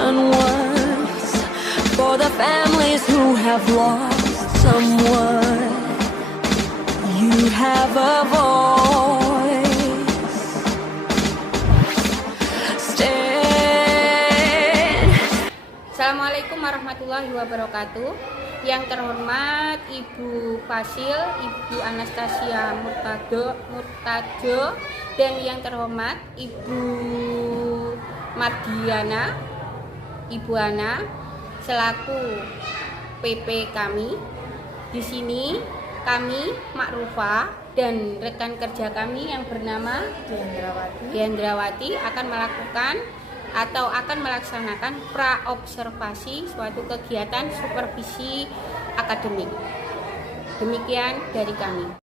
and once for the families who have lost someone. You have a voice. Stand. Assalamualaikum warahmatullahi wabarakatuh. Yang terhormat Ibu Fasil, Ibu Anastasia Murtajo, dan yang terhormat Ibu Mardiana, Ibu Ana, selaku PP kami. Di sini kami Makrufa dan rekan kerja kami yang bernama Diandrawati akan melakukan atau akan melaksanakan praobservasi suatu kegiatan supervisi akademik. Demikian dari kami.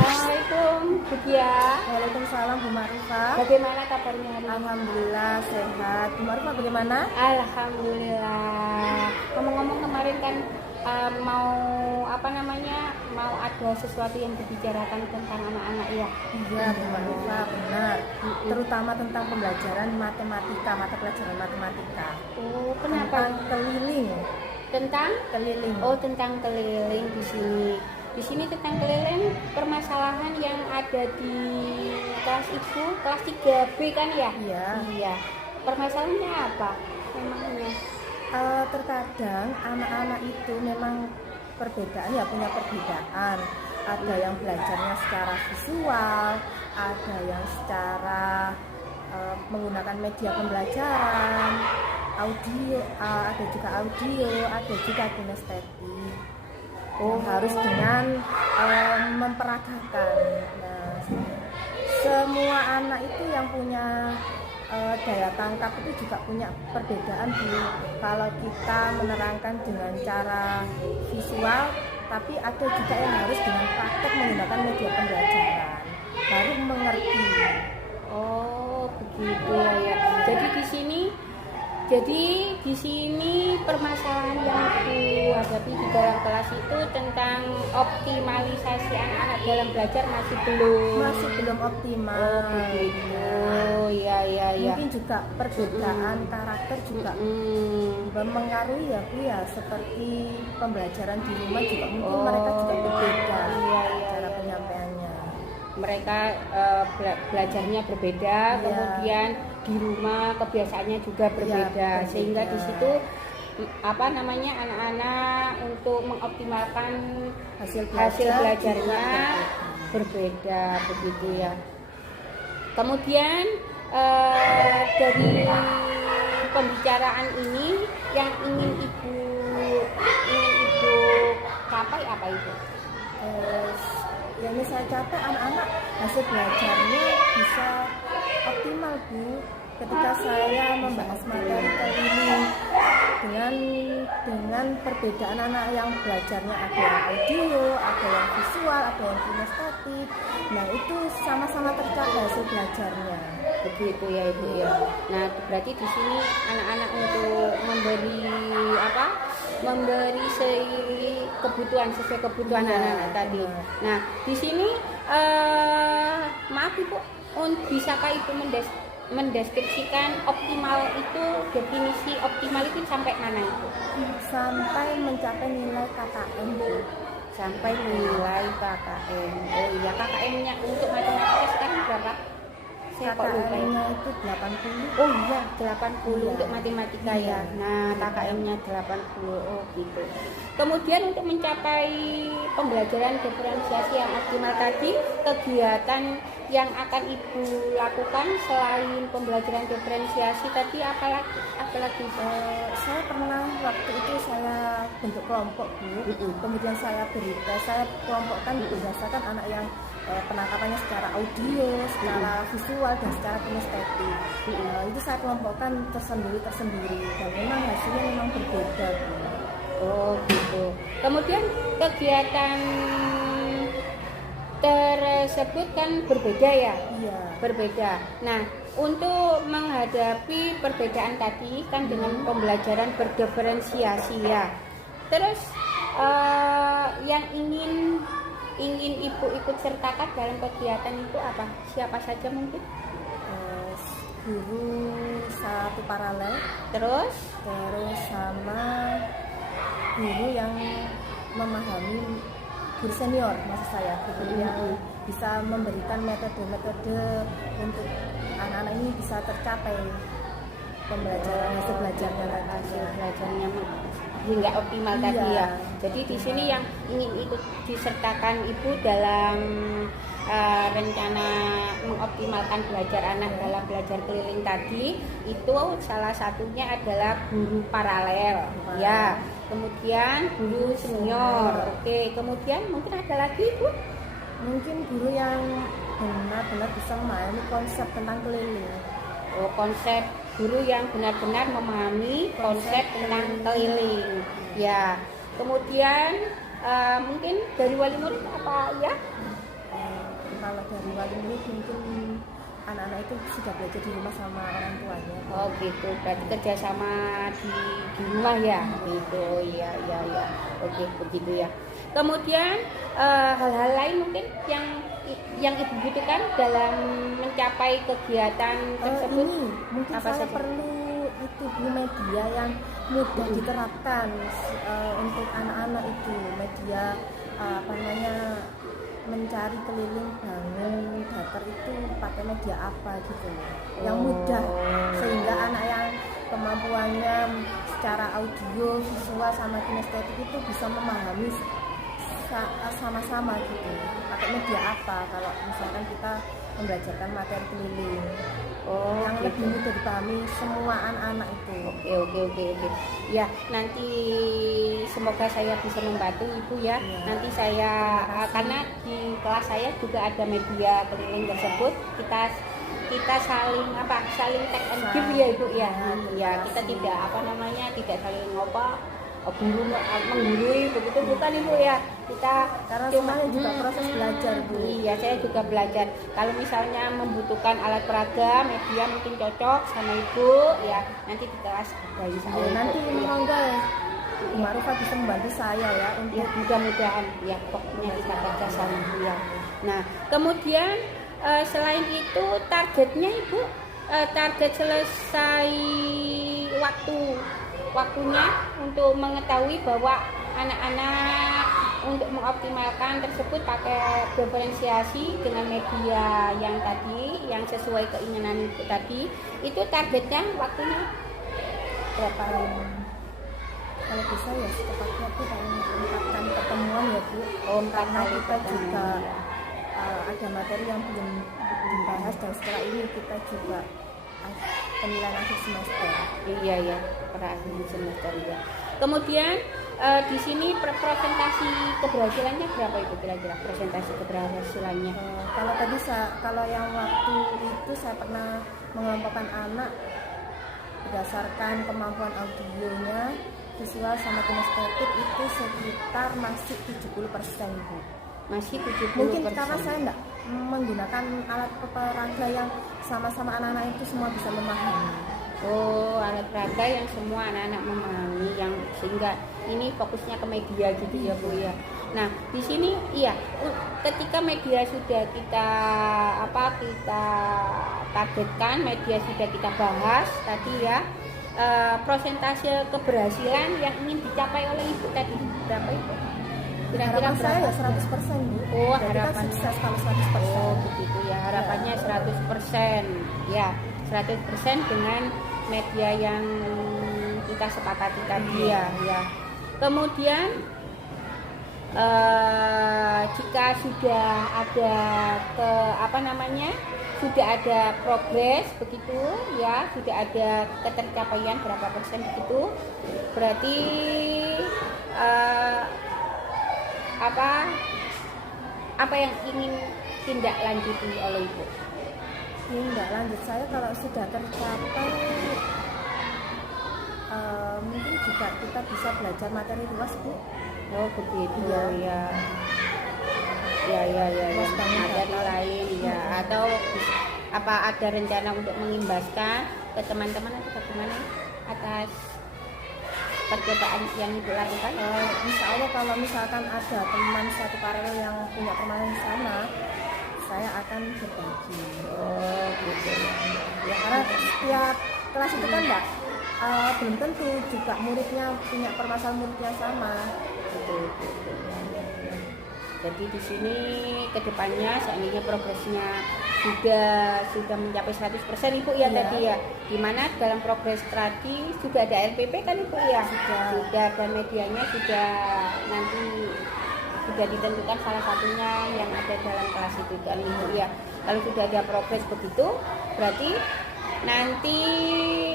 Assalamualaikum Bu Dia. Waalaikumsalam Bu Makrufa. Bagaimana kabarnya hari ini? Alhamdulillah sehat. Bu Makrufa bagaimana? Alhamdulillah. Ngomong-ngomong kemarin kan mau ada sesuatu yang dibicarakan tentang anak-anak ya. Iya Bu Makrufa, benar. Terutama tentang pembelajaran matematika, mata pelajaran matematika. Oh, kenapa? Tentang keliling. Tentang Keliling. Oh, tentang keliling di sini. Di sini tentang keliling, permasalahan yang ada di kelas itu, kelas 3B kan ya? Iya. Iya. Permasalahannya apa? Memangnya? Terkadang anak-anak itu memang perbedaan ya, punya perbedaan. Ada yang belajarnya secara visual, ada yang secara menggunakan media pembelajaran, audio, ada juga audio, ada juga kinestetik. Harus dengan memperagakan. Nah, semua anak itu yang punya daya tangkap itu juga punya perbedaan Bu. Kalau kita menerangkan dengan cara visual, tapi ada juga yang harus dengan praktek menggunakan media pembelajaran baru mengerti. Oh, begitu ya. Jadi di sini permasalahan yang dihadapi di dalam kelas itu tentang optimalisasi anak-anak dalam belajar masih belum optimal. Oh, begitu. Ya. Mungkin juga perbedaan karakter juga mempengaruhi ya Bu ya, seperti pembelajaran di rumah juga mungkin mereka juga berbeda cara penyampaiannya. Mereka belajarnya berbeda, kemudian di rumah kebiasaannya juga berbeda, sehingga di situ anak-anak untuk mengoptimalkan hasil belajarnya berbeda, begitu ya. Kemudian dari pembicaraan ini yang ingin ibu capai apa itu? Yang saya capai anak-anak hasil belajarnya bisa optimal Bu. Ketika saya membahas materi kali ini dengan perbedaan anak yang belajarnya ada yang audio, ada yang visual, ada yang kinestetik. Nah itu sama-sama tercapai hasil belajarnya. Begitu ya Ibu ya. Nah berarti di sini anak-anak untuk memberi sesuai kebutuhan anak-anak tadi. Nah di sini maaf Ibu, bisakah Ibu mendeskripsikan optimal itu, definisi optimal itu sampai mana itu? Sampai mencapai nilai KKM Bu. Sampai nilai KKM. Oh iya, KKM-nya untuk matematika sekarang berapa? KKM-nya itu 80. Oh iya, 80 untuk matematika ya. Iya. Nah, KKM-nya 80. Oh gitu. Kemudian untuk mencapai pembelajaran diferensiasi yang optimal tadi, kegiatan yang akan Ibu lakukan selain pembelajaran diferensiasi tadi apa lagi? Saya pernah waktu itu saya bentuk kelompok Bu. Kemudian saya kelompokkan berdasarkan anak yang penangkapannya secara audio, secara visual dan secara kinestetik. Itu saya kelompokkan tersendiri dan memang hasilnya memang berbeda Bu. Oh gitu. Kemudian kegiatan tersebut kan berbeda ya? Iya. Berbeda. Nah, untuk menghadapi perbedaan tadi kan dengan pembelajaran berdiferensiasi ya. Terus yang ingin Ibu ikut sertakan dalam kegiatan itu apa? Siapa saja mungkin? Guru satu paralel, Terus sama guru yang memahami, guru senior maksud saya, guru yang bisa memberikan metode-metode untuk anak-anak ini bisa tercapai pembelajaran hasil belajarnya hasil belajarnya hingga optimal tadi ya. Jadi di sini yang ingin ikut disertakan Ibu dalam rencana mengoptimalkan belajar anak dalam belajar keliling tadi itu salah satunya adalah guru paralel ya, kemudian guru senior. Oke, kemudian mungkin ada lagi Ibu? Mungkin guru yang benar-benar bisa memahami konsep tentang keliling. Oh, konsep guru yang benar-benar memahami konsep tentang keliling ya. Kemudian mungkin dari wali murid apa ya? Kalau dari wali murid mungkin anak-anak itu sudah belajar di rumah sama orang tuanya. Oh gitu, berarti kerjasama di rumah ya, gitu ya. Oke, begitu ya. Kemudian hal-hal lain mungkin yang Ibu butuhkan dalam mencapai kegiatan tersebut. Ini mungkin apa saya saja? perlu itu media yang mudah diterapkan untuk anak-anak itu, media mencari keliling bangun datar itu pakai media apa gitu yang mudah, sehingga anak yang kemampuannya secara audio, visual sama kinestetik itu bisa memahami sama-sama gitu, pakai media apa kalau misalkan kita membelajarkan materi keliling yang gitu. lebih mudah dipahami semua anak-anak itu. Oke. Ya, nanti semoga saya bisa membantu Ibu ya. Nanti saya karena di kelas saya juga ada media keliling tersebut. Kita saling take and give ya Ibu ya. Ya, kita tidak tidak saling guru menggurui begitu, bukan Ibu ya. Kita Karena semuanya juga proses belajar Bu. Iya, saya juga belajar. Kalau misalnya membutuhkan alat peraga, media mungkin cocok sama Ibu ya. Nanti di kelas ada insya Allah. Nanti semoga Bu Ma'rufah bisa membantu saya ya untuk Ya, mudah-mudahan ya, pokoknya kita kerja sama ya. Nah, kemudian selain itu targetnya Ibu, target selesai waktunya untuk mengetahui bahwa anak-anak untuk mengoptimalkan tersebut pakai diferensiasi dengan media yang tadi yang sesuai keinginan Ibu tadi, itu targetnya waktunya berapa? Kalau bisa ya secepatnya tuh paling 4 kali pertemuan ya Bu. Karena kita juga ada materi yang belum dibahas dan setelah ini kita juga penilaian akhir semester. Iya, per akhir semester ya. Kemudian di sini presentasi keberhasilannya berapa Ibu kira-kira presentasi keberhasilannya? Kalau yang waktu itu saya pernah mengelompokkan anak berdasarkan kemampuan audionya, visual sama kinestetik itu sekitar masih 70% Bu. Masih 70%. Mungkin karena saya enggak menggunakan alat peraga yang sama-sama anak-anak itu semua bisa memahami. Oh, alat peraga yang semua anak-anak memahami, yang sehingga ini fokusnya ke media gitu ya Bu ya. Nah, di sini iya, ketika media sudah kita targetkan, media sudah kita bahas tadi ya, persentase keberhasilan yang ingin dicapai oleh Ibu tadi berapa Ibu? Kira-kira Harapan saya ya 100% Bu. Oh, jadi harapannya sukses kalau 100%. Oh, begitu ya. Harapannya 100%. Ya, 100% dengan media yang kita sepakati tadi ya. Kemudian jika sudah ada sudah ada progres begitu ya, sudah ada ketercapaian berapa persen begitu, berarti apa yang ingin tindak lanjuti oleh Ibu? Tindak lanjut saya kalau sudah tercapai mungkin juga kita bisa belajar materi luas Bu. Oh begitu Iya. Ya. Luas banget, Materi lain ya, atau ada rencana untuk mengimbaskan ke teman-teman atau bagaimana atas percobaan yang Ibu lakukan? Insya Allah kalau misalkan ada teman satu paralel yang punya permasalahan sama, saya akan berbagi. Oh gitu Ya karena setiap kelas itu kan enggak belum tentu juga muridnya punya permasalahan muridnya sama. Betul. Jadi di sini kedepannya seandainya progresnya sudah mencapai 100% Ibu ya, Iya. tadi ya. Dimana dalam progres tadi sudah ada LPP kan Ibu ya? Sudah dan medianya sudah nanti sudah ditentukan salah satunya yang ada dalam kelas itu kan Ibu ya. Kalau sudah ada progres begitu berarti nanti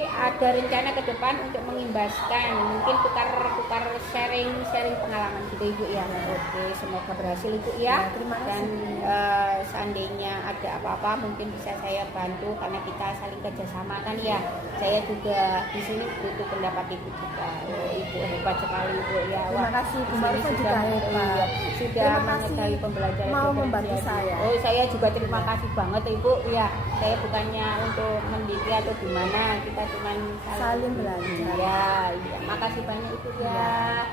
ada rencana ke depan untuk mengimbaskan, mungkin tukar sharing pengalaman gitu Ibu ya. Oke, semoga berhasil Ibu ya. Terima kasih. Dan seandainya ada apa-apa mungkin bisa saya bantu karena kita saling kerjasama kan ya. Saya juga di sini butuh pendapat Ibu juga. Ibu hebat sekali Ibu ya. Terima kasih Bu Marisa juga hebat. Sudah Terima kasih mengetahui pembelajaran mau diferensiasi. membantu saya. Oh, saya juga terima kasih banget Ibu ya. Saya bukannya untuk mendidik atau gimana, kita cuma Saling belajar. Ya, makasih banyak Ibu ya.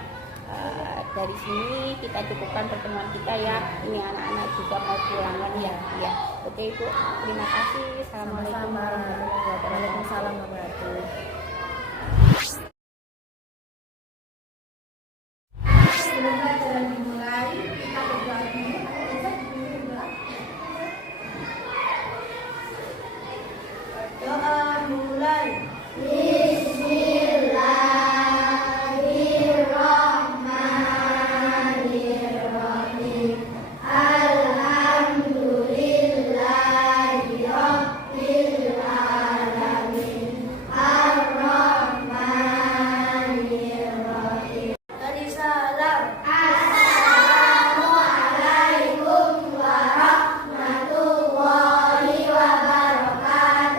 Dari sini kita cukupkan pertemuan kita ya. Ini anak-anak juga mau pulang kan ya. Ya. Oke Ibu, terima kasih. Assalamualaikum Sama-sama. warahmatullahi wabarakatuh. Waalaikumsalam warahmatullahi wabarakatuh. Sebelum pelajaran dimulai, kita berdoa dulu. Doa mulai. Dari salam.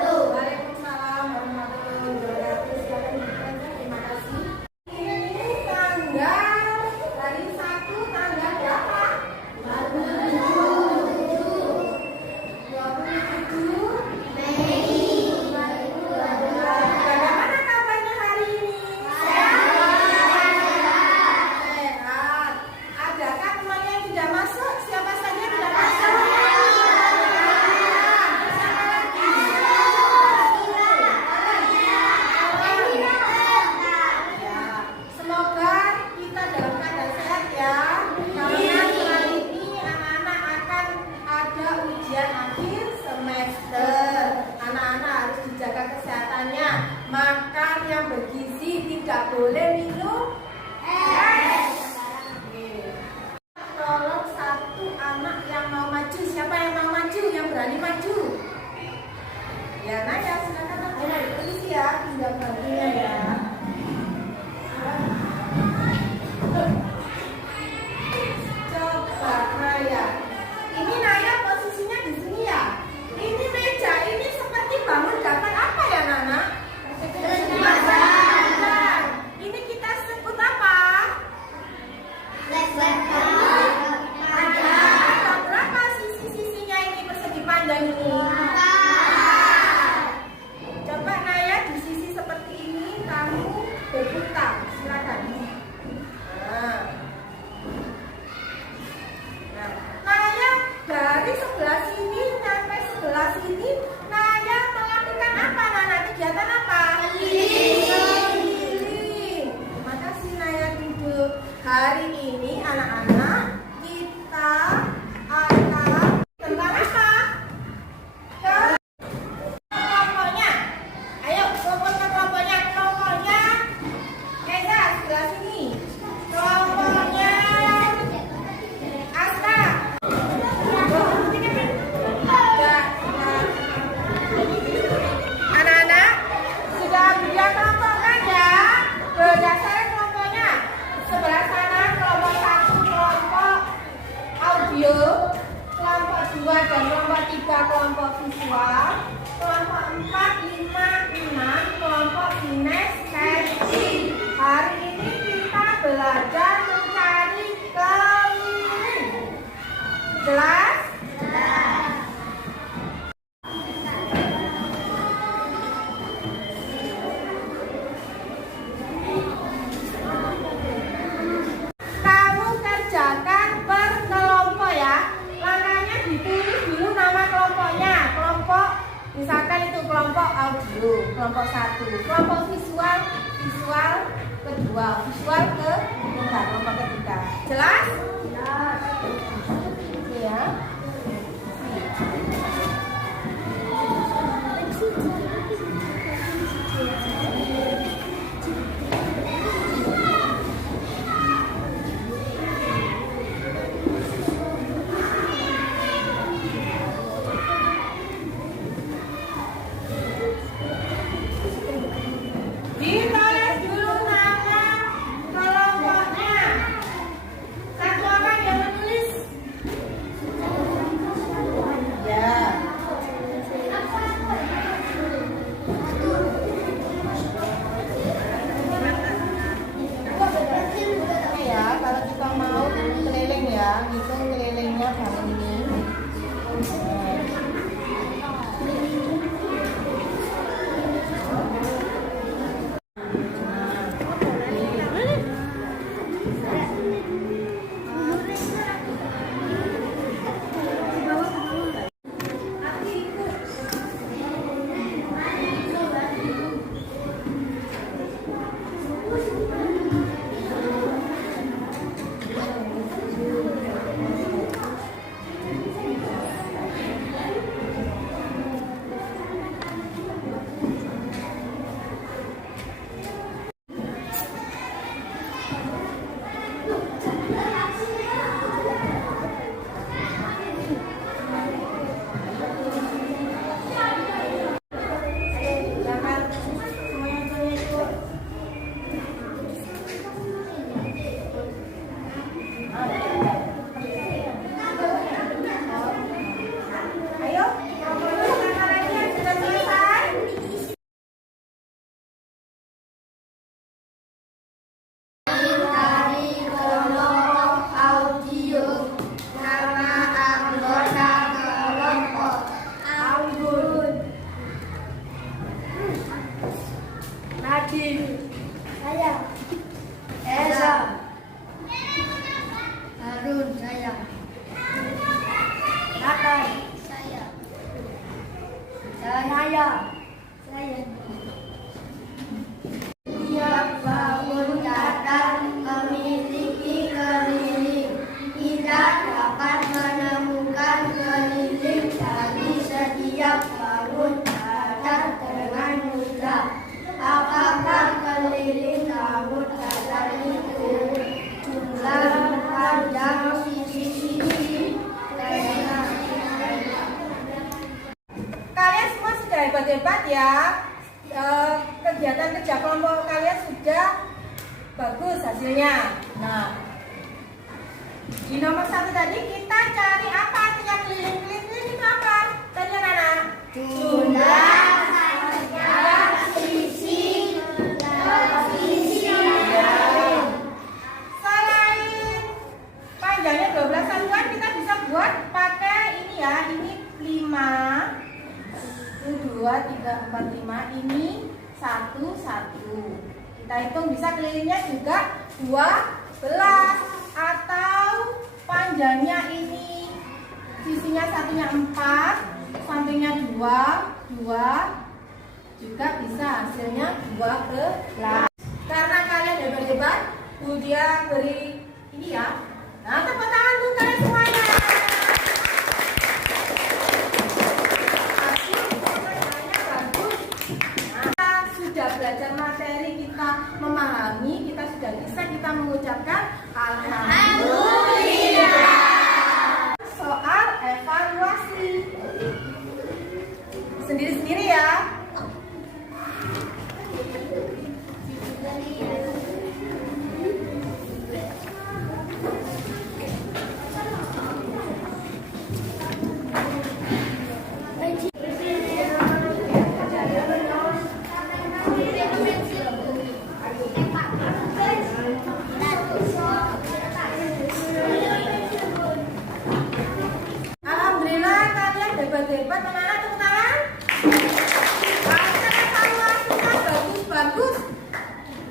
Waalaikumsalam warahmatullahi wabarakatuh. Silakan dibaca. Terima kasih. Ini tanggal dari 1 tanggal berapa? 27 Mei. Bagaimana kabarnya hari ini? Sehat. Adakah teman yang tidak masuk? Siapa saja yang tidak masuk? Siapa lagi? Ya, semoga kita dalam keadaan sehat ya. Karena setelah ini anak-anak akan ada ujian akhir semester. Anak-anak harus dijaga kesehatannya. Makan yang bergizi, tidak boleh minum Oke. Tolong satu anak yang mau maju. Siapa yang mau maju? Yang berani maju? Ya, Naya, silakan maju. Permisi ya, tinggal bantunya ya. Coba Naya. Ini Naya posisinya di sini ya. Ini meja ini seperti bangun dapat apa ya, Nana? Masak. Ini kita sebut apa? Ada berapa sisi-sisinya ini persegi panjang ini? Coba Naya di sisi seperti ini kamu berputar, silakan. Nah, Naya dari sebelah sini sampai sebelah sini, Naya melakukan apa, Nana? Kegiatan apa? Keliling. Makasih Naya duduk. Hari ini anak-anak kita akan tentang apa? Kelompoknya. Ayo kumpul ke kelompoknya. Kelompoknya Eza sebelah sini. Kelompoknya Asta. Anak-anak sudah berkelompokkan ya. Berdasarkan kelompoknya. Sebelah sana kelompok kelompok 1. Kelompok visual kedua, visual ketiga, kelompok ketiga. Jelas? Ya. Ditulis dulu nama kelompoknya. Satu orang yang menulis. Ya. Ya, kalau kita mau keliling ya, hitung kelilingnya bank ini. Saya. Eza. Harun, saya. Nathan. Saya. Saya. Saya. Tiap bangun datang memiliki keliling. Tidak dapat menemukan keliling dari setiap bangun datang dengan mudah. Apakah keliling rambut dasar itu jumlah panjang sisi-sisi? Kalian semua sudah hebat-hebat ya. Kegiatan kerja kelompok kalian sudah bagus hasilnya. Nah, di nomor 1 tadi kita cari apa artinya keliling? Keliling itu apa? Tadi anak-anak? Jumlah panjangnya 12 satuan kita bisa buat pakai ini ya. Ini 5 2, 3, 4, 5. Ini 1, 1. Kita hitung bisa kelilingnya juga 12. Atau panjangnya ini sisinya satunya 4, sampingnya 2 juga bisa hasilnya 12. Karena kalian hebat-hebat, Bu dia beri ini ya. Nah, tepuk tangan untuk kalian semuanya. Hasilnya bagus. Nah, kita sudah belajar materi, kita memahami, kita sudah bisa kita mengucapkan alhamdulillah. Soal evaluasi sendiri-sendiri ya. Alhamdulillah kalian hebat-hebat, anak-anak, tepuk tangan. Hasil evaluasinya bagus-bagus.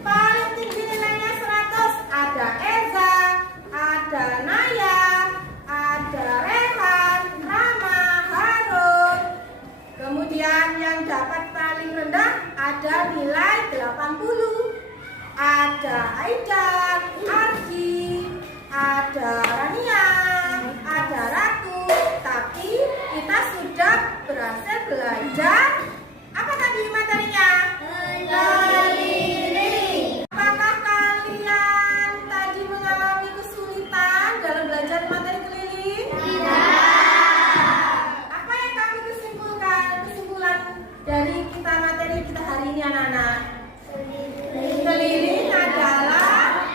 Paling tinggi nilainya 100. Ada Eza, ada Naya, ada Rehan, Rama, Harun. Kemudian yang dapat paling rendah ada nilai 80. Ada Aidan, Ardi, ada Rania, ada Ratu. Tapi kita sudah berhasil belajar apa tadi materinya? Keliling. Apakah kalian tadi mengalami kesulitan dalam belajar materi keliling? Apa yang kami kesimpulan dari kita materi kita hari ini anak-anak? Keliling adalah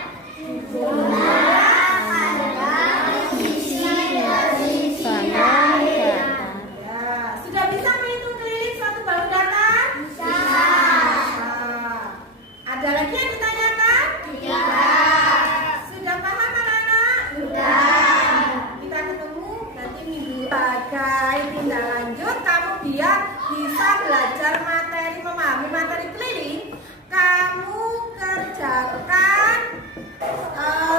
sudah bisa menghitung keliling suatu balon datar? Bisa. Ada lagi yang ditanyakan? Tidak. Sudah paham anak-anak? Sudah. Kita ketemu nanti minggu. Sebagai tindak lanjut kamu biar bisa belajar materi, memahami materi keliling, kamu kerjakan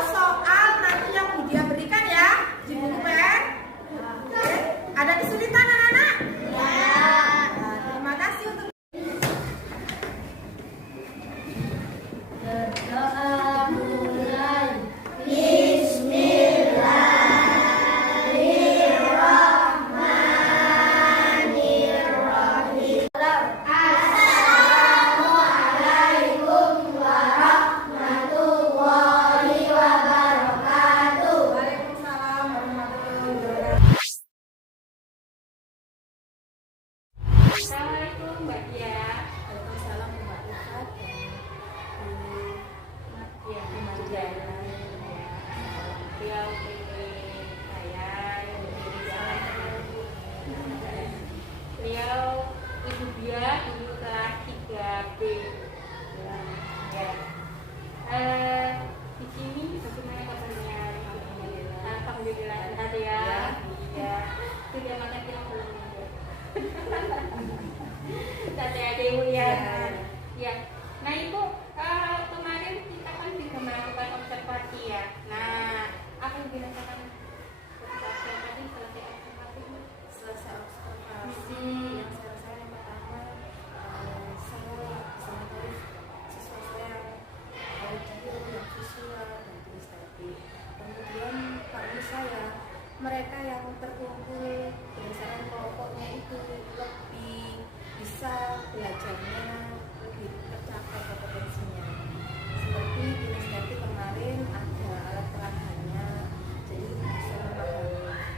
soal nanti yang Budia berikan ya di buku pen. Oke. Ada kesulitan anak-anak? Ya. Nah, terima kasih untuk Berdoa mulai. Bismillahirrahmanirrahim. Assalamualaikum warahmatullahi wabarakatuh. Waalaikumsalam warahmatullahi wabarakatuh. Assalamualaikum Mbak Dia. Waalaikumsalam Mbak Iva dan Ya, beliau saya beliau Ibu Dia dulu kelas 3B. Ya. Di sini bagaimana kabarnya? Alhamdulillah sehat ya. Ya. Sudah makan siang belum? Sehat Ibu ya. Ya. Nah Ibu, kemarin kita kan juga melakukan observasi ya. Nah, apa yang dirasakan ketika tadi selesai observasi? selesai observasi Hmm. yang saya rasakan yang pertama, saya bisa mengetahui siswa saya yang audio, yang visual dan kinestetik. Kemudian Pak Guru saya, mereka yang terkumpul berdasarkan kelompoknya itu lebih bisa belajarnya, lebih tercapai kompetensinya. Seperti kinestetik kemarin ada alat peragannya, jadi bisa memahami.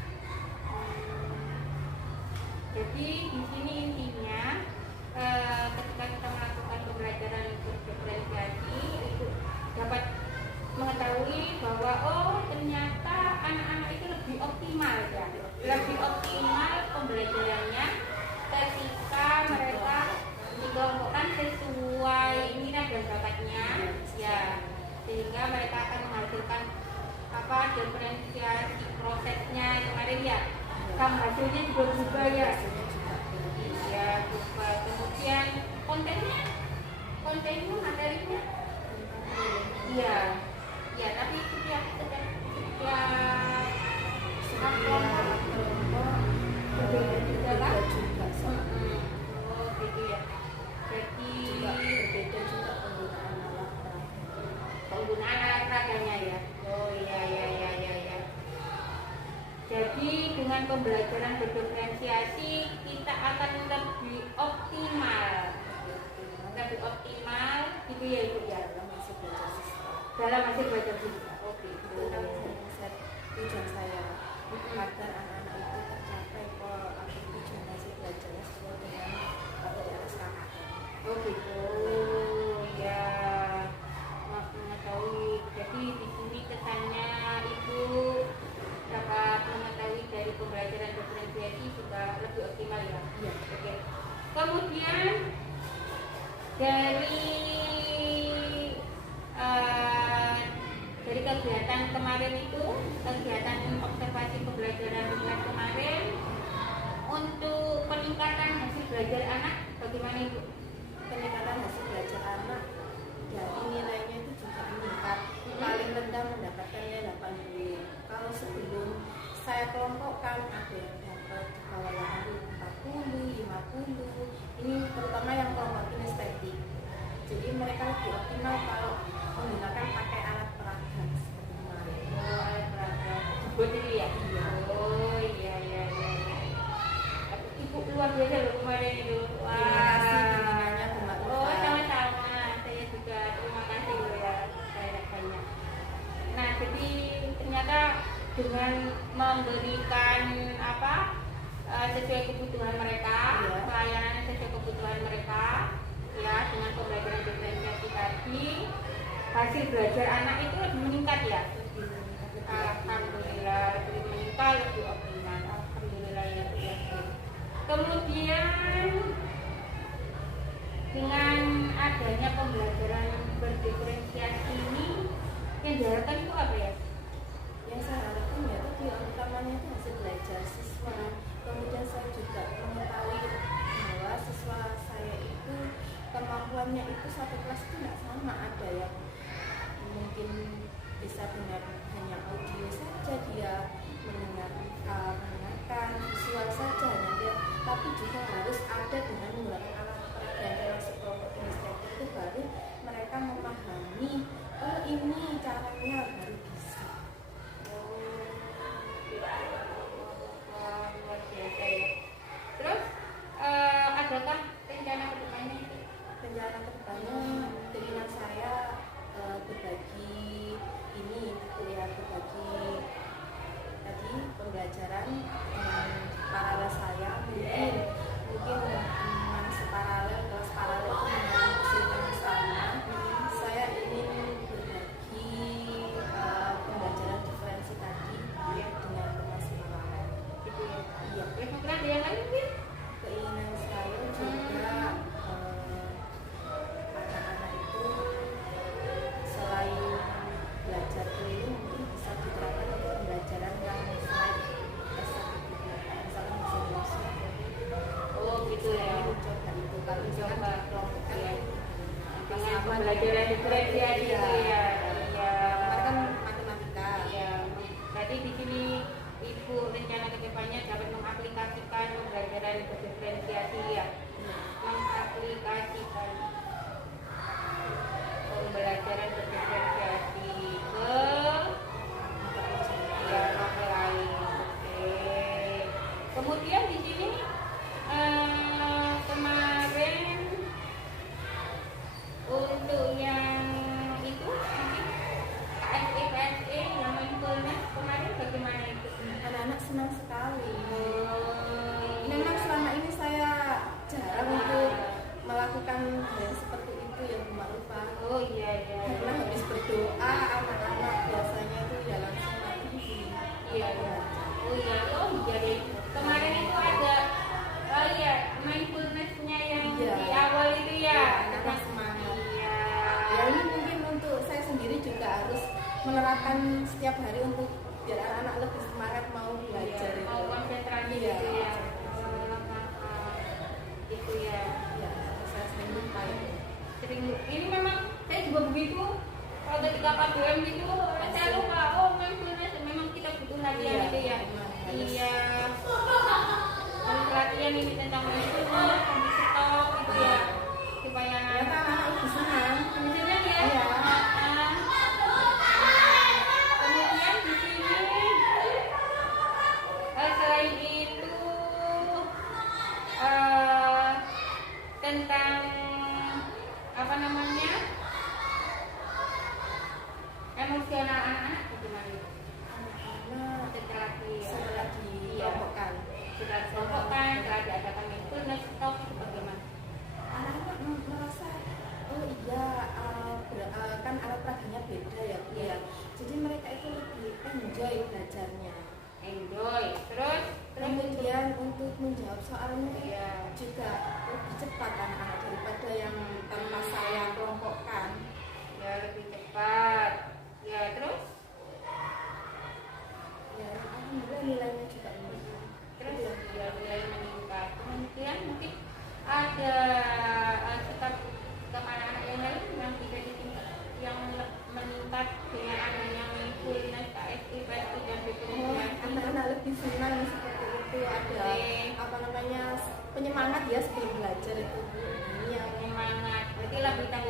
Jadi di sini intinya ketika kita melakukan pembelajaran berdifferensiasi itu dapat mengetahui bahwa oh ternyata anak-anak itu lebih optimal ya, lebih optimal pembelajarannya ketika mereka dikelompokkan sesuai minat dan bakatnya ya, sehingga mereka akan menghasilkan apa diferensiasi prosesnya kemarin ya. Hasilnya juga berubah ya. Iya, berubah. Kemudian kontennya materinya. Iya, iya. Tapi setiap kelompok berbeda juga kan? Oh gitu ya. Jadi Berbeda juga penggunaan alat peraganya ya. Oh iya. Jadi dengan pembelajaran berdiferensiasi kita akan lebih optimal gitu ya Ibu ya, dalam hasil belajar siswa. Oke. itu kan set tujuan saya agar anak-anak itu tercapai tujuan hasil belajarnya sesuai dengan materi SKKN. Oh gitu ya, mengetahui. Jadi di sini kesannya Ibu dapat mengetahui dari pembelajaran diferensiasi juga lebih optimal ya. Iya. Oke. Kemudian dari kegiatan kemarin itu, kegiatan observasi pembelajaran mingguan kemarin, untuk peningkatan hasil belajar anak bagaimana Ibu? Peningkatan hasil belajar anak dari nilainya itu juga meningkat. Paling rendah mendapatkan nilai 80. Kalau sebelum saya kelompokkan ada yang dapat di bawah 40, 50. Ini terutama yang kelompok kinestetik. dengan memberikan sesuai kebutuhan mereka, pelayanan sesuai kebutuhan mereka, ya, dengan pembelajaran diferensiasi tadi, hasil belajar anak itu lebih meningkat ya. Alhamdulillah lebih meningkat, lebih optimal. Alhamdulillah ya. Kemudian dengan adanya pembelajaran berdiferensiasi ini yang diharapkan itu apa ya? Yang saya harapkan ya itu yang utamanya itu hasil belajar siswa. Kemudian saya juga mengetahui bahwa siswa saya itu kemampuannya itu satu kelas itu tidak sama, ada yang mungkin bisa dengar hanya audio saja, dia mendengarkan visual saja hanya dia, tapi juga harus ada dengan menggunakan alat peragaan termasuk kelompok kinestetik itu baru mereka memahami oh ini caranya baru bisa. Luar biasa ya. Terus adakah rencana kedepannya itu? Rencana kedepannya keinginan saya berbagi ini ya, berbagi tadi pembelajaran dengan paralel saya mungkin masih paralel kelas paralel itu dengan kesulitan yang sama. Saya ingin berbagi pembelajaran diferensi tadi ya, dengan kelas paralel Gitu ya. iya. Kira-kira ada yang lain mungkin? Keinginan saya juga anak-anak itu selain belajar keliling mungkin bisa diterapkan untuk pembelajaran yang selain misalnya bahasa Indonesia. Oh gitu ya. Coba itu kalau misalkan Coba. kelompok Ya. kan Dengan pembelajaran diferensiasi itu ya. Iya. kan matematika. Iya. Tadi di sini Ibu rencana kedepannya dapat mengaplikasikan pembelajaran berdiferensiasi ya. Mengaplikasikan pembelajaran berdiferensiasi ke dialog lain. Oke. Kemudian di sini kemarin untuk yang itu mungkin KSE yang mindfulness kemarin bagaimana itu? Anak-anak senang sekali. Memang selama ini saya jarang untuk melakukan hal yang seperti itu ya Bu Ma'rufah. Oh iya iya. Karena habis berdoa anak-anak biasanya itu ya langsung mati. Iya. Oh iya. Oh jadi kemarin itu ada mindfulness-nya yang Iya. di awal itu ya. Iya, anak-anak semangat. Iya. Ya ini mungkin untuk saya sendiri juga harus menerapkan setiap hari untuk biar anak-anak lebih semangat mau belajar itu. Mau konsentrasi Iya. gitu ya. Itu ya. Ya, saya sering lupa itu. Sering ini memang saya juga begitu. Kalau ketika KBM gitu saya lupa. Oh mindfulness memang kita butuh latihan Iya, gitu ya. memang harus. Iya. Dan pelatihan ini tentang mindfulness, sambil stop gitu ya. Supaya Ternyata anak-anak lebih senang. misalnya ya. Iya. Kemudian di sini selain itu tentang apa namanya emosional anak-anak bagaimana? Anak-anak Setelah setelah dikelompokkan. sudah dikelompokkan, setelah diadakan mindfulness talk itu bagaimana? Anak-anak merasa oh iya kan alat peraganya beda ya Bu ya. Jadi mereka itu lebih enjoy belajarnya. Enjoy. Terus Kemudian untuk menjawab soalnya ya. juga lebih cepat anak-anak daripada yang tanpa saya kelompokkan. Ya lebih cepat. Ya terus Ya alhamdulillah nilainya juga meningkat. terus ya nilai meningkat. Kemudian mungkin ada sikap anak-anak yang lain yang bisa ditingkat yang meningkat dengan adanya mindfulness, KSI, PSI dan Oh, diferensiasi. anak-anak lebih senang seperti itu, ada penyemangat ya sebelum belajar itu. Ini yang Semangat. Berarti lebih tanggung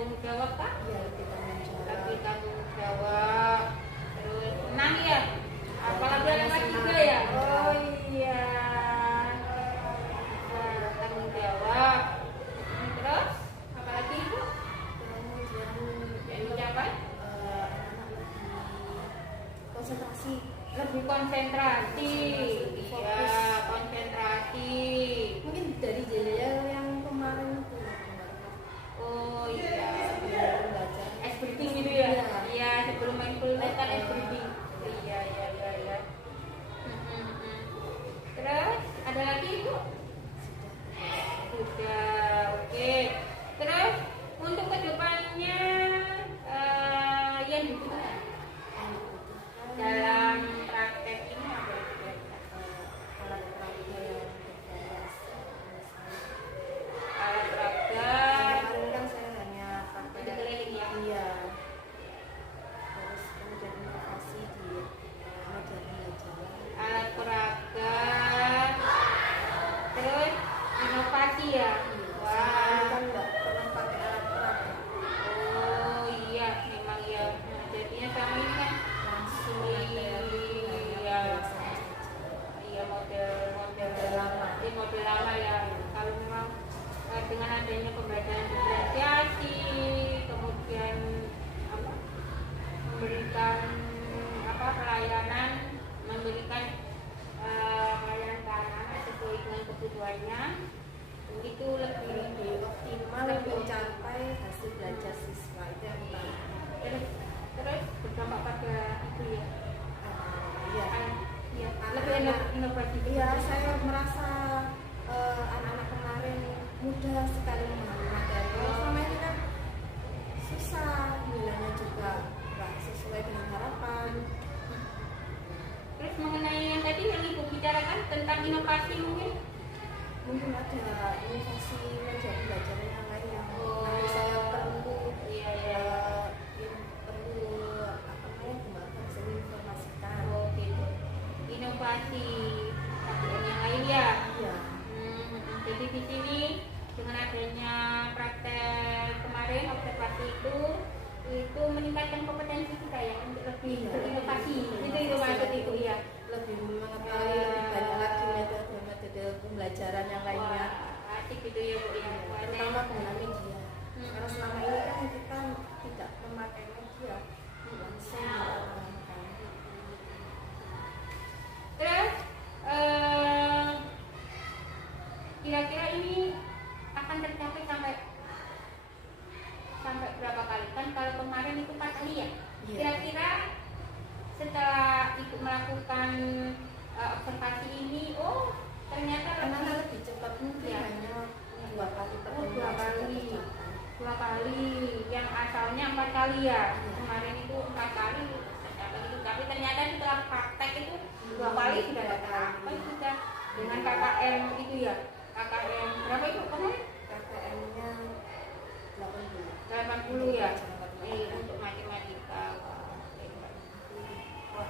konsentrasi. Iya, konsentrasi. Mungkin dari Jelya yang kemarin itu Oh iya. belajar. Ice breathing gitu ya? Iya. Iya, sebelum mindfulness kan ice breathing. Iya. Terus ada lagi Bu? Sudah, oke. Terus untuk kedepannya yang dibutuhkan dalam praktek ini apa? Alat peraga yang berbalas. Alat peraga, Kemarin kan saya hanya pakai Untuk keliling ya? Iya. Terus kemudian inovasi di media pembelajaran. alat peraga, terus inovasi ya. Saya Wah. kan nggak pernah pakai alat peraga. Oh iya, memang ya. Jadinya kami ini kan Langsung iya, iya model lama, model lama ya. Kalau memang dengan adanya pembelajaran diferensiasi, kemudian apa, memberikan apa pelayanan, memberikan pelayanan ke anak-anak sesuai dengan kebutuhannya, itu lebih optimal mencapai hasil belajar siswa itu yang utama. terus berdampak pada itu ya. Iya. Iya, lebih inovatif. Iya, saya merasa anak-anak kemarin mudah sekali memahami materi. Kalau selama ini kan susah, nilainya juga nggak sesuai dengan harapan. Terus mengenai yang tadi yang Ibu bicarakan tentang inovasi Mungkin ada inovasi media pembelajaran yang lain yang nanti saya perlu perlu apa namanya kembangkan, bisa informasikan. oh gitu. Inovasi dan yang lain ya. Iya. Jadi di sini dengan adanya praktek kemarin observasi itu meningkatkan kompetensi kita ya untuk lebih berinovasi. Itu maksud itu ya. Lebih mengetahui lebih banyak lagi metode pembelajaran yang lainnya. Wah, asik gitu ya Bu ya. Terutama penggunaan media. Karena selama ini kan kita tidak memakai media, langsung menggunakan. Terus kira-kira ini akan tercapai sampai berapa kali? Kan kalau kemarin itu 4 kali ya. Iya. Kira-kira setelah ikut melakukan observasi ini, oh ternyata Karena lebih cepat mungkin Ya. hanya 2 kali per Oh, 2 bulan kali. sudah tercapai. 2 kali, yang asalnya 4 kali ya. Kemarin itu 4 kali tercapai gitu. Tapi ternyata setelah praktek itu 2 kali sudah tercapai sudah dengan KKM itu ya. KKM berapa itu kemarin? KKM-nya 80. 80 ya. Untuk matematika. Wah,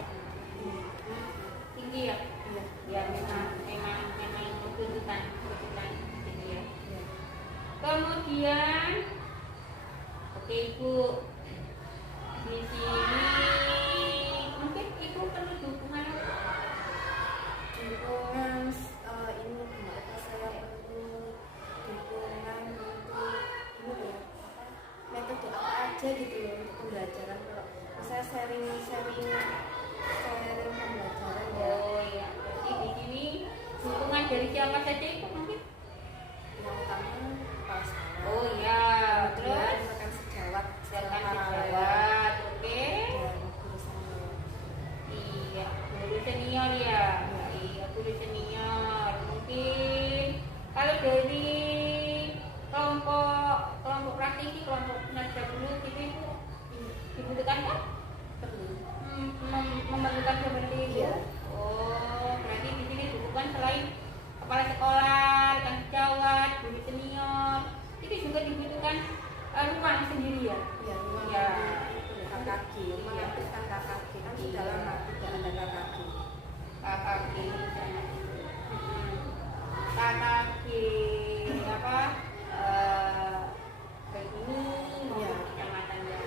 tinggi ya. Iya. Ya memang kebutuhan gitu ya. Iya. Kemudian, oke Ibu, di sini mungkin Ibu perlu dukungan apa? Dukungan ini kenapa saya perlu dukungan untuk ini ya apa, metode apa aja gitu loh untuk pembelajaran. Kalau saya sharing pembelajaran ya, Oh ya, jadi di sini dukungan dari siapa saja itu mungkin? yang utama kepala sekolah. Oh ya, Kemudian terus rekan sejawat rekan paralel sejawat, oke? dan guru senior. Iya, guru senior ya. Iya, guru senior. Mungkin kalau dari kelompok praktisi, kelompok kinerja dulu gitu itu dibutuhkan kan? Perlu. Memerlukan seperti itu. Iya. Oh, berarti di sini dibutuhkan selain kepala sekolah, rekan sejawat, guru senior, itu juga dibutuhkan ruang sendiri ya. Ya, memang Ya. KKG, mengaktifkan KKG kan sudah lama tidak ada KKG. KKG KKG apa begini Iya. kecamatan ya.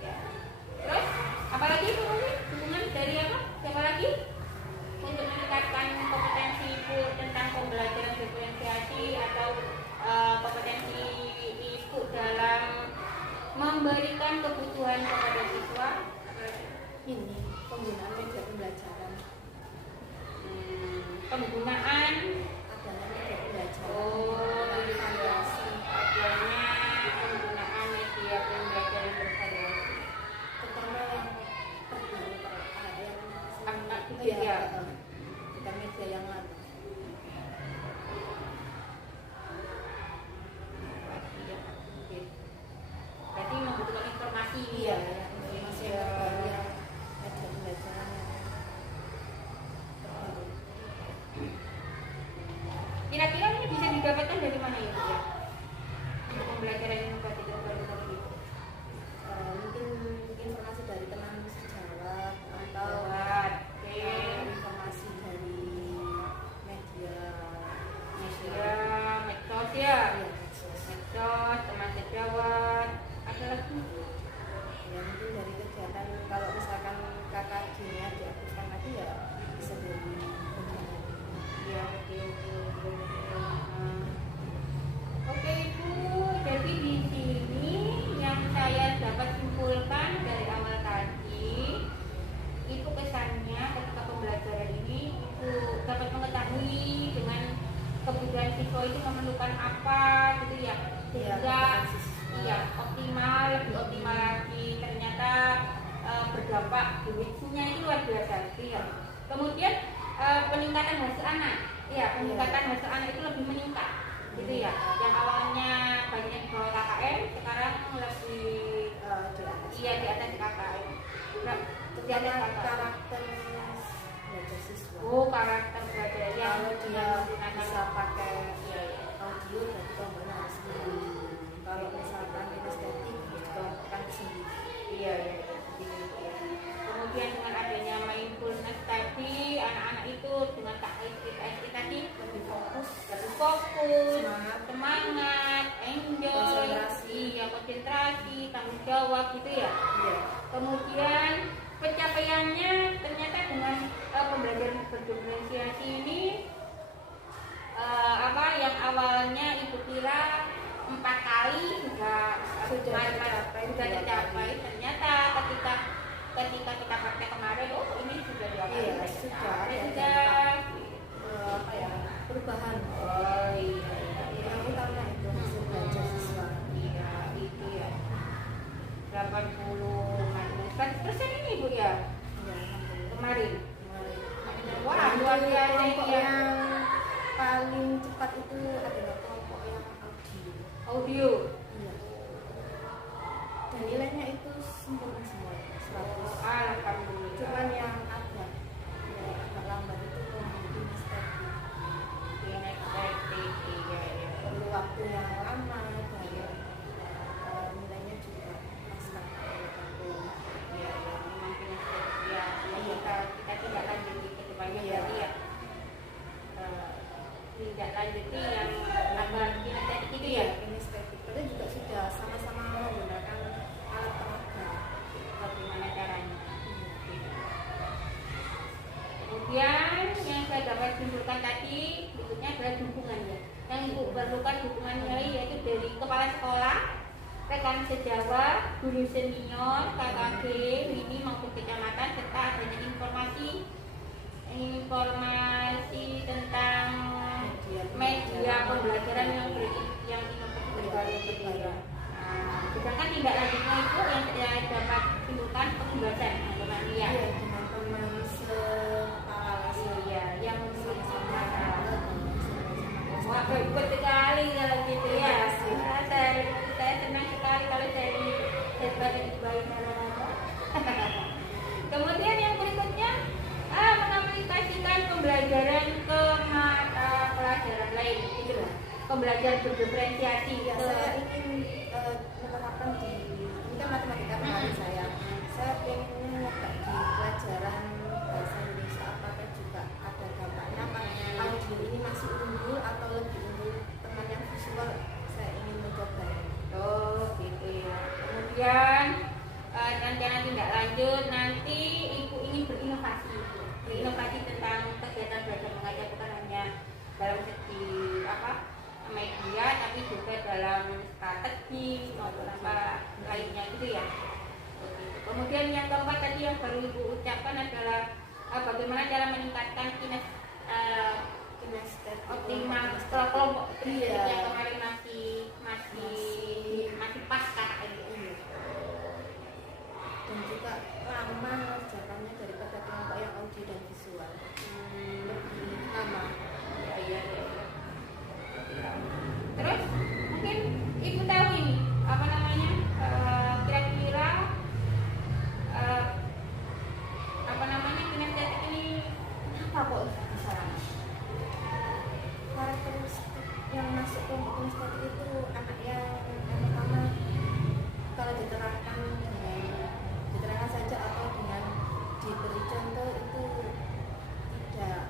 Ya. Terus apalagi Bu Umi? Dukungan dari apa? Siapa lagi? Untuk meningkatkan kompetensi Ibu tentang pembelajaran diferensiasi atau kompetensi Ibu dalam dari mana ya Bu ya? Untuk pembelajaran inovasi teknologi. Mungkin informasi dari teman sejawat atau Oke. informasi dari media Medsos ya. Iya, medsos. Medsos, teman sejawat. Ada lagi? Ya mungkin dari kegiatan kalau misalkan KKJ-nya diaktifkan lagi ya bisa dari kegiatan. Ya, oke. Oke Ibu, jadi di sini yang saya dapat simpulkan dari awal tadi itu kesannya ketika pembelajaran ini Ibu dapat mengetahui dengan kebutuhan siswa itu memerlukan apa gitu ya, sehingga iya optimal, lebih optimal lagi. Ternyata berdampak duitnya itu luar biasa gitu ya. Kemudian peningkatan hasil anak, ya peningkatan hasil anak itu lebih meningkat gitu ya. Yang awalnya banyak di bawah KKM sekarang lebih di atas KKM. Nah, di atas KKM. Karakter belajar siswa. Oh, karakter belajar yang Kalau dia menggunakan bisa pakai iya. audio berarti tombolnya harus sendiri. Kalau misalkan kinestetik dikelompokkan sendiri. Iya. Kemudian dengan adanya mindfulness tadi, anak-anak itu dengan KSI tadi lebih fokus, semangat, enjoy, konsentrasi, tanggung jawab gitu ya. Iya. Kemudian pencapaiannya ternyata dengan pembelajaran berdiferensiasi ini yang awalnya Ibu kira 4 kali sudah tercapai. Ternyata ketika kita praktek kemarin, ini sudah diapain? Iya, sudah. Perubahan. Oh iya. Yang utama itu hasil belajar siswa. Iya, itu ya. 100% ini Bu ya. Iya, Kemarin. kemarin. Wah, luar biasa Kelompok ini ya. yang paling cepat itu adalah kelompok yang audio. Audio. Iya. Dan nilainya itu sempurna semua, 100. Alhamdulillah. Cuman yang agak lambat itu kinestetik. Perlu waktu yang lama dan nilainya juga pas Kita tidak lanjuti ke depannya berarti ya. Tidak lanjuti yang kinestetik itu ya. kinestetik. Kita juga sudah sama-sama menggunakan alat peraga. Bagaimana caranya? Kemudian yang saya dapat simpulkan tadi berikutnya adalah dukungannya. Yang Ibu perlukan dukungannya yaitu dari kepala sekolah, rekan sejawat, guru senior, KKG, ini maupun kecamatan, serta adanya informasi tentang media pembelajaran yang inovatif berbagai. Sedangkan tindak lanjutnya itu yang saya dapat simpulkan penugasan teman-teman ya. Dengan teman sekepala Yang sama-sama. wah hebat sekali kalau gitu ya. Saya senang sekali kalau saya sebagai bayi Kemudian yang berikutnya mengaplikasikan pembelajaran ke mata pelajaran lain, gitu lah. Pembelajaran berdiferensiasi. Ya, saya ingin menerapkan di ini kan matematika kemarin saya pengen nyoba di pelajaran bahasa Indonesia apakah juga ada dampaknya apa audio ini masih unggul atau lebih unggul teman yang visual, saya ingin mencoba. Oh gitu ya. Kemudian rencana tindak lanjut nanti Ibu ingin berinovasi tentang kegiatan belajar mengajar, bukan hanya dalam segi media tapi juga dalam strategi maupun apa lainnya gitu ya. Kemudian yang keempat tadi yang baru Ibu ucapkan adalah bagaimana cara meningkatkan Kinestetik optimal kelompok Iya. yang kemarin masih pas KKN. dan juga lama mengerjakannya daripada kelompok yang audio dan visual. Lebih lama. Iya. Terus mungkin Ibu tahu ini kira-kira kinestetik ini apa kok bisa lama? kelompok kinestetik itu anak yang pertama kalau diterangkan saja atau dengan diberi contoh itu tidak,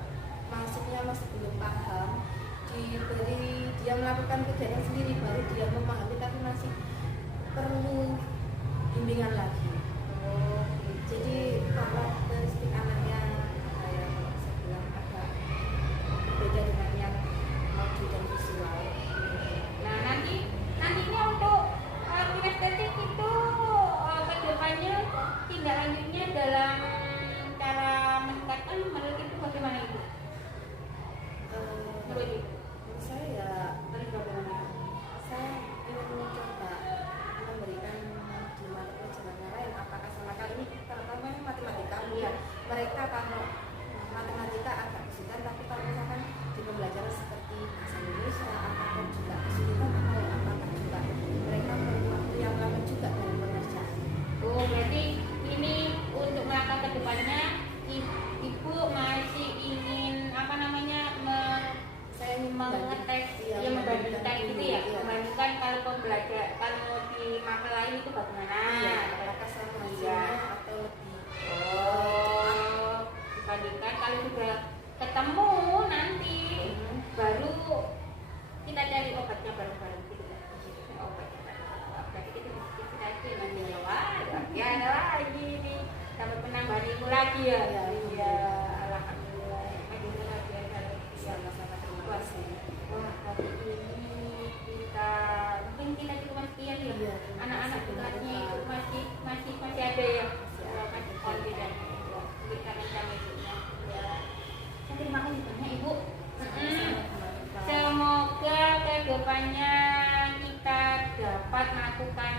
maksudnya masih belum paham, diberi dia melakukan kerjaan sendiri baru dia memahami, tapi masih perlu bimbingan lagi. Jadi karakteristik anaknya saya bilang agak berbeda dengan yang audio dan visual. Nah, nantinya untuk kinestetik itu kedepannya tindak lanjutnya dalam cara meningkatkan menurut itu bagaimana Ibu? Menurut Ibu? Menurut saya ya Bagaimana? saya ingin mencoba memberikan di mata pelajaran yang lain, apakah sama kali ini terutama matematika ya mereka kalau matematika agak kesulitan, tapi kalau misalkan di pembelajaran seperti bahasa Indonesia apakah juga kesulitan atau apakah juga mereka perlu waktu yang lama juga dalam pengerjaan. Oh, berarti ini untuk melangkah ke depannya Ibu masih ingin apa namanya Saya ingin mengetes membandingkan gitu ya, membandingkan kalau pembelajar kalau di mata lain itu bagaimana? Iya, apakah sama Iya. atau lebih Dibandingkan kalau sudah ketemu nanti baru kita cari obatnya bareng-bareng gitu kan? Obatnya berarti kita nanti ya ada lagi nih dapat penambahan ilmu lagi ya. Iya, alhamdulillah. sama-sama terima kasih. Wah, hari ini mungkin kita cuma sekian ya. Iya, Anak-anak kelasnya itu masih ada ya. Masih confident. Kita rencana ibunya. Ya. Saya terima kasih banyak Ibu. Semoga kedepannya kita dapat melakukan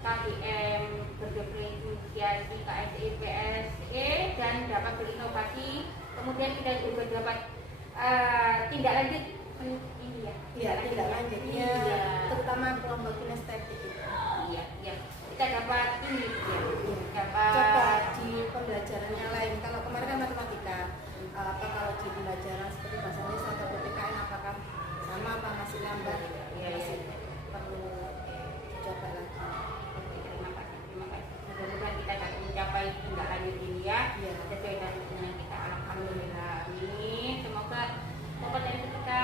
KBM berdifferensiasi KSI PSE dan dapat berinovasi. Kemudian kita juga dapat tindak lanjut ini ya. Iya, tidak lanjutnya Iya. terutama kelompok kinestetik itu. Iya. Kita dapat ini ya. Coba Dapat di pembelajaran yang lain. Kalau kemarin kan matematika, apa kalau di pembelajaran seperti bahasa Indonesia atau PPKN apakah sama apa masih lambat? Iya. Masih perlu dicoba lagi. Terima kasih. Mudah-mudahan kita dapat mencapai tindak lanjut ini ya. Iya. Sesuai dengan kita. Alhamdulillah. Amin. Semoga kompetensi kita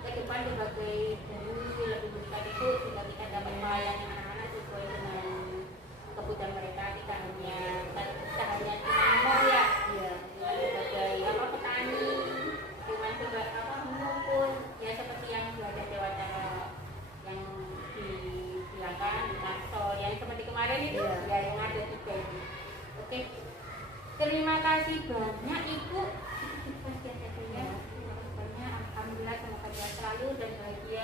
ke depan sebagai guru lebih meningkat itu sehingga kita dapat melayani anak-anak sesuai dengan kebutuhan mereka. Kita hanya cuma mau ya. Iya. Sebagai petani, cuma mengumpul ya seperti yang belajar dewasa yang dibilangkan di Nassau yang seperti kemarin itu ya yang ada juga itu. Oke, terima kasih banyak Ibu. Terima kasih banyak. Alhamdulillah semoga sehat selalu dan bahagia